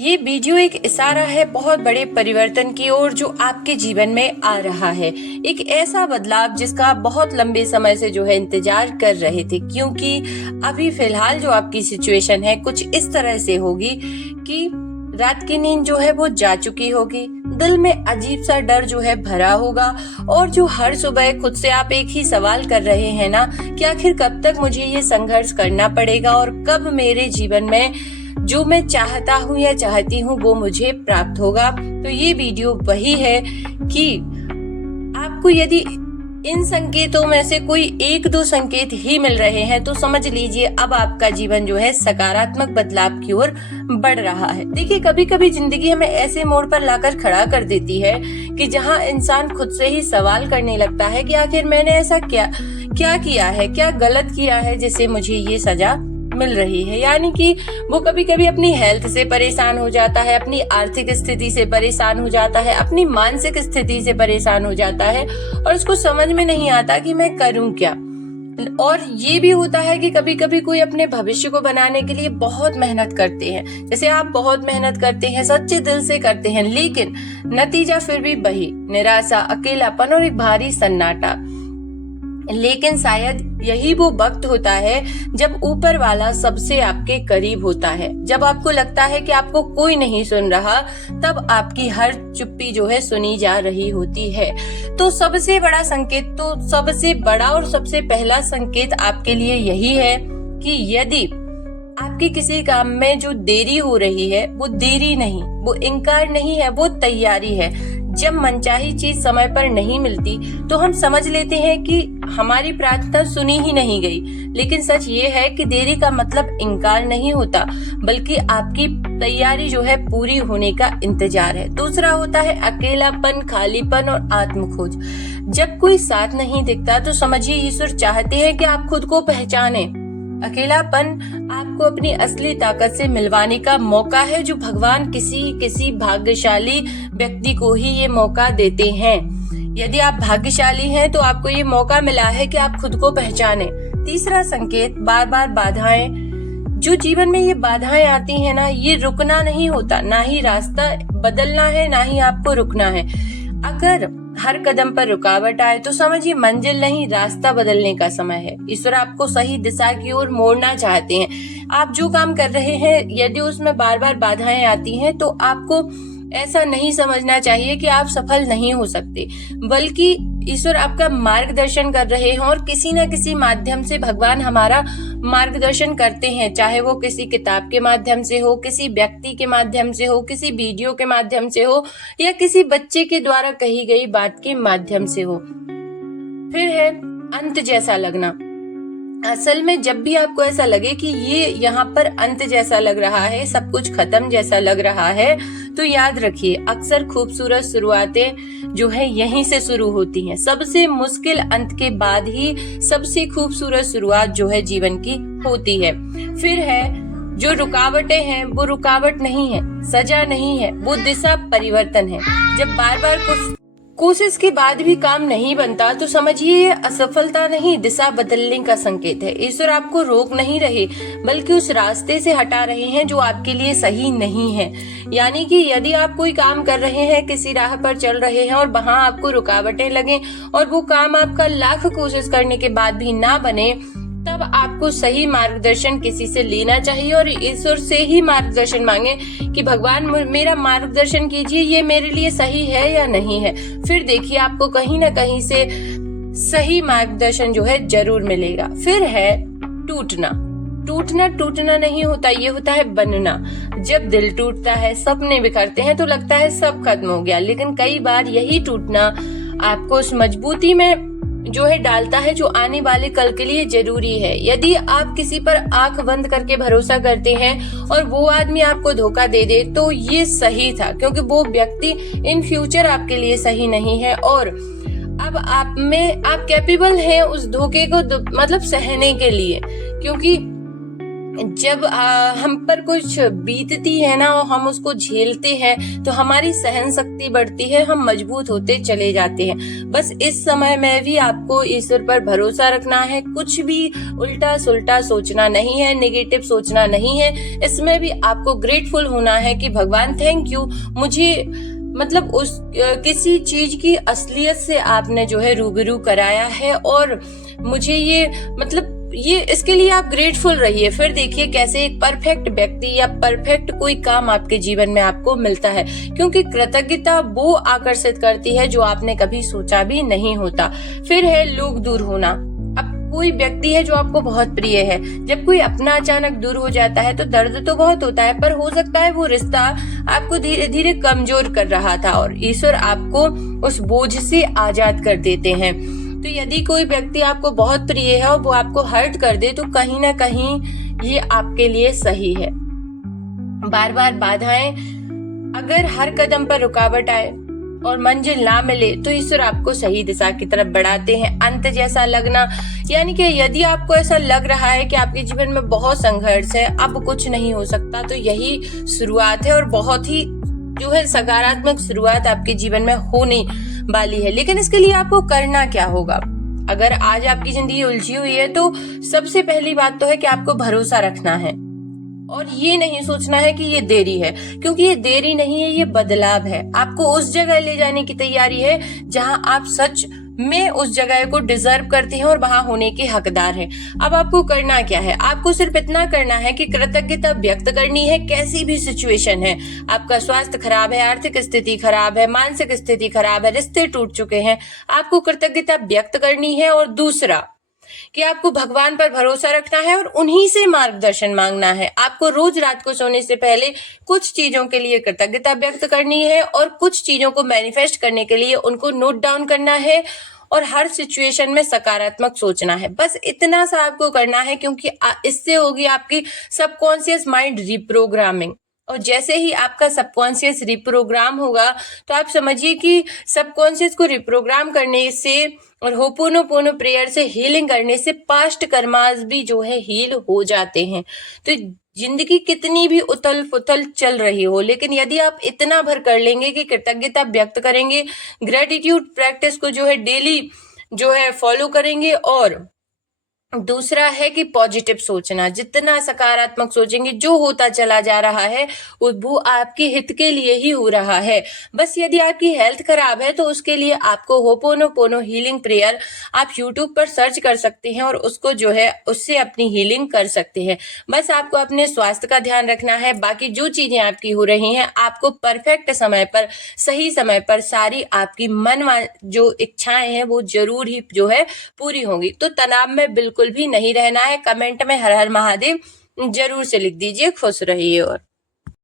ये वीडियो एक इशारा है बहुत बड़े परिवर्तन की ओर जो आपके जीवन में आ रहा है। एक ऐसा बदलाव जिसका आप बहुत लंबे समय से जो है इंतजार कर रहे थे, क्योंकि अभी फिलहाल जो आपकी सिचुएशन है कुछ इस तरह से होगी कि रात की नींद जो है वो जा चुकी होगी, दिल में अजीब सा डर जो है भरा होगा और जो हर सुबह खुद से आप एक ही सवाल कर रहे हैं ना कि आखिर कब तक मुझे ये संघर्ष करना पड़ेगा और कब मेरे जीवन में जो मैं चाहता हूँ या चाहती हूँ वो मुझे प्राप्त होगा। तो ये वीडियो वही है कि आपको यदि इन संकेतों में से कोई एक दो संकेत ही मिल रहे हैं तो समझ लीजिए अब आपका जीवन जो है सकारात्मक बदलाव की ओर बढ़ रहा है। देखिए, कभी कभी जिंदगी हमें ऐसे मोड़ पर लाकर खड़ा कर देती है कि जहां इंसान खुद से ही सवाल करने लगता है कि आखिर मैंने ऐसा क्या किया है, क्या गलत किया है जिससे मुझे ये सजा मिल रही है। यानी कि वो कभी कभी अपनी हेल्थ से परेशान हो जाता है, अपनी आर्थिक स्थिति से परेशान हो जाता है, अपनी मानसिक स्थिति से परेशान हो जाता है और उसको समझ में नहीं आता कि मैं करूं क्या। और ये भी होता है कि कभी कभी कोई अपने भविष्य को बनाने के लिए बहुत मेहनत करते हैं, जैसे आप बहुत मेहनत करते हैं, सच्चे दिल से करते हैं, लेकिन नतीजा फिर भी वही निराशा, अकेलापन और एक भारी सन्नाटा। लेकिन शायद यही वो वक्त होता है जब ऊपर वाला सबसे आपके करीब होता है, जब आपको लगता है कि आपको कोई नहीं सुन रहा, तब आपकी हर चुप्पी जो है सुनी जा रही होती है। तो सबसे बड़ा संकेत, तो सबसे बड़ा और सबसे पहला संकेत आपके लिए यही है कि यदि आपके किसी काम में जो देरी हो रही है वो देरी नहीं, वो इनकार नहीं है, वो तैयारी है। जब मनचाही चीज समय पर नहीं मिलती तो हम समझ लेते हैं कि हमारी प्रार्थना सुनी ही नहीं गई, लेकिन सच ये है कि देरी का मतलब इनकार नहीं होता, बल्कि आपकी तैयारी जो है पूरी होने का इंतजार है। दूसरा होता है अकेलापन, खालीपन और आत्मखोज। जब कोई साथ नहीं दिखता तो समझिए ईश्वर चाहते हैं कि आप खुद को पहचाने। अकेलापन आपको अपनी असली ताकत से मिलवाने का मौका है, जो भगवान किसी भाग्यशाली व्यक्ति को ही ये मौका देते हैं। यदि आप भाग्यशाली हैं तो आपको ये मौका मिला है कि आप खुद को पहचाने। तीसरा संकेत, बार बार बाधाएं। जो जीवन में ये बाधाएं आती हैं ना, ये रुकना नहीं होता, ना ही रास्ता बदलना है, ना ही आपको रुकना है। अगर हर कदम पर रुकावट आए तो समझिए मंजिल नहीं, रास्ता बदलने का समय है। ईश्वर आपको सही दिशा की ओर मोड़ना चाहते हैं। आप जो काम कर रहे हैं यदि उसमें बार बार बाधाएं आती हैं तो आपको ऐसा नहीं समझना चाहिए कि आप सफल नहीं हो सकते, बल्कि ईश्वर आपका मार्गदर्शन कर रहे हैं और किसी न किसी माध्यम से भगवान हमारा मार्गदर्शन करते हैं, चाहे वो किसी किताब के माध्यम से हो, किसी व्यक्ति के माध्यम से हो, किसी वीडियो के माध्यम से हो या किसी बच्चे के द्वारा कही गई बात के माध्यम से हो। फिर है अंत जैसा लगना। असल में जब भी आपको ऐसा लगे कि ये यहाँ पर अंत जैसा लग रहा है, सब कुछ खत्म जैसा लग रहा है, तो याद रखिए अक्सर खूबसूरत शुरुआतें जो है यहीं से शुरू होती हैं। सबसे मुश्किल अंत के बाद ही सबसे खूबसूरत शुरुआत जो है जीवन की होती है। फिर है जो रुकावटें हैं वो रुकावट नहीं है, सजा नहीं है, वो दिशा परिवर्तन है। जब बार बार कुछ कोशिश के बाद भी काम नहीं बनता तो समझिए ये असफलता नहीं, दिशा बदलने का संकेत है। ईश्वर आपको रोक नहीं रहे, बल्कि उस रास्ते से हटा रहे हैं जो आपके लिए सही नहीं है। यानी कि यदि आप कोई काम कर रहे हैं, किसी राह पर चल रहे हैं और वहां आपको रुकावटें लगे और वो काम आपका लाख कोशिश करने के बाद भी ना बने, तब आपको सही मार्गदर्शन किसी से लेना चाहिए और ईश्वर से ही मार्गदर्शन मांगे कि भगवान मेरा मार्गदर्शन कीजिए, ये मेरे लिए सही है या नहीं है। फिर देखिए आपको कहीं ना कहीं से सही मार्गदर्शन जो है जरूर मिलेगा। फिर है टूटना नहीं होता, ये होता है बनना। जब दिल टूटता है, सपने बिखरते हैं तो लगता है सब खत्म हो गया, लेकिन कई बार यही टूटना आपको उस मजबूती में जो है डालता है जो आने वाले कल के लिए जरूरी है। यदि आप किसी पर आंख बंद करके भरोसा करते हैं और वो आदमी आपको धोखा दे दे तो ये सही था, क्योंकि वो व्यक्ति इन फ्यूचर आपके लिए सही नहीं है और अब आप कैपेबल हैं उस धोखे को मतलब सहने के लिए, क्योंकि जब हम पर कुछ बीतती है ना और हम उसको झेलते हैं तो हमारी सहन शक्ति बढ़ती है, हम मजबूत होते चले जाते हैं। बस इस समय में भी आपको ईश्वर पर भरोसा रखना है, कुछ भी उल्टा सुल्टा सोचना नहीं है, नेगेटिव सोचना नहीं है। इसमें भी आपको ग्रेटफुल होना है कि भगवान थैंक यू, मुझे मतलब उस किसी चीज की असलियत से आपने जो है रूबरू कराया है और मुझे ये मतलब ये इसके लिए आप ग्रेटफुल रहिए। फिर देखिए कैसे एक परफेक्ट व्यक्ति या परफेक्ट कोई काम आपके जीवन में आपको मिलता है, क्योंकि कृतज्ञता वो आकर्षित करती है जो आपने कभी सोचा भी नहीं होता। फिर है लोग दूर होना। अब कोई व्यक्ति है जो आपको बहुत प्रिय है, जब कोई अपना अचानक दूर हो जाता है तो दर्द तो बहुत होता है, पर हो सकता है वो रिश्ता आपको धीरे धीरे कमजोर कर रहा था और ईश्वर आपको उस बोझ से आजाद कर देते हैं। तो यदि कोई व्यक्ति आपको बहुत प्रिय है और वो आपको हर्ट कर दे तो कहीं ना कहीं ये आपके लिए सही है। बार बार बाधाएं, अगर हर कदम पर रुकावट आए और मंजिल ना मिले तो ईश्वर आपको सही दिशा की तरफ बढ़ाते हैं। अंत जैसा लगना, यानी कि यदि आपको ऐसा लग रहा है कि आपके जीवन में बहुत संघर्ष है, अब कुछ नहीं हो सकता, तो यही शुरुआत है और बहुत ही जो है सकारात्मक शुरुआत आपके जीवन में होने वाली है। लेकिन इसके लिए आपको करना क्या होगा? अगर आज आपकी जिंदगी उलझी हुई है तो सबसे पहली बात तो है कि आपको भरोसा रखना है और ये नहीं सोचना है कि ये देरी है, क्योंकि ये देरी नहीं है, ये बदलाव है। आपको उस जगह ले जाने की तैयारी है जहां आप सच में उस जगह को डिजर्व करते हैं और वहां होने के हकदार हैं। अब आपको करना क्या है? आपको सिर्फ इतना करना है कि कृतज्ञता व्यक्त करनी है, कैसी भी सिचुएशन है। आपका स्वास्थ्य खराब है, आर्थिक स्थिति खराब है, मानसिक स्थिति खराब है, रिश्ते टूट चुके हैं, आपको कृतज्ञता व्यक्त करनी है। और दूसरा कि आपको भगवान पर भरोसा रखना है और उन्हीं से मार्गदर्शन मांगना है। आपको रोज रात को सोने से पहले कुछ चीजों के लिए कृतज्ञता व्यक्त करनी है और कुछ चीजों को मैनिफेस्ट करने के लिए उनको नोट डाउन करना है और हर सिचुएशन में सकारात्मक सोचना है। बस इतना सा आपको करना है, क्योंकि इससे होगी आपकी सबकॉन्शियस माइंड रिप्रोग्रामिंग। और जैसे ही आपका सबकॉन्शियस रिप्रोग्राम होगा तो आप समझिए कि सबकॉन्शियस को रिप्रोग्राम करने से और होपोनोपोनो प्रेयर से हीलिंग करने से पास्ट कर्मास भी जो है हील हो जाते हैं। तो जिंदगी कितनी भी उथल पुथल चल रही हो, लेकिन यदि आप इतना भर कर लेंगे कि कृतज्ञता व्यक्त करेंगे, ग्रेटिट्यूड प्रैक्टिस को जो है डेली जो है फॉलो करेंगे, और दूसरा है कि पॉजिटिव सोचना। जितना सकारात्मक सोचेंगे, जो होता चला जा रहा है वो आपके हित के लिए ही हो रहा है। बस यदि आपकी हेल्थ खराब है तो उसके लिए आपको होपोनोपोनो हीलिंग प्रेयर आप यूट्यूब पर सर्च कर सकते हैं और उसको जो है उससे अपनी हीलिंग कर सकते हैं। बस आपको अपने स्वास्थ्य का ध्यान रखना है। बाकी जो चीजें आपकी हो रही हैं, आपको परफेक्ट समय पर, सही समय पर सारी आपकी मन जो इच्छाएं हैं वो जरूर ही जो है पूरी होंगी। तो तनाव में बिल्कुल भी नहीं रहना है। कमेंट में हर हर महादेव जरूर से लिख दीजिए। खुश रहिए और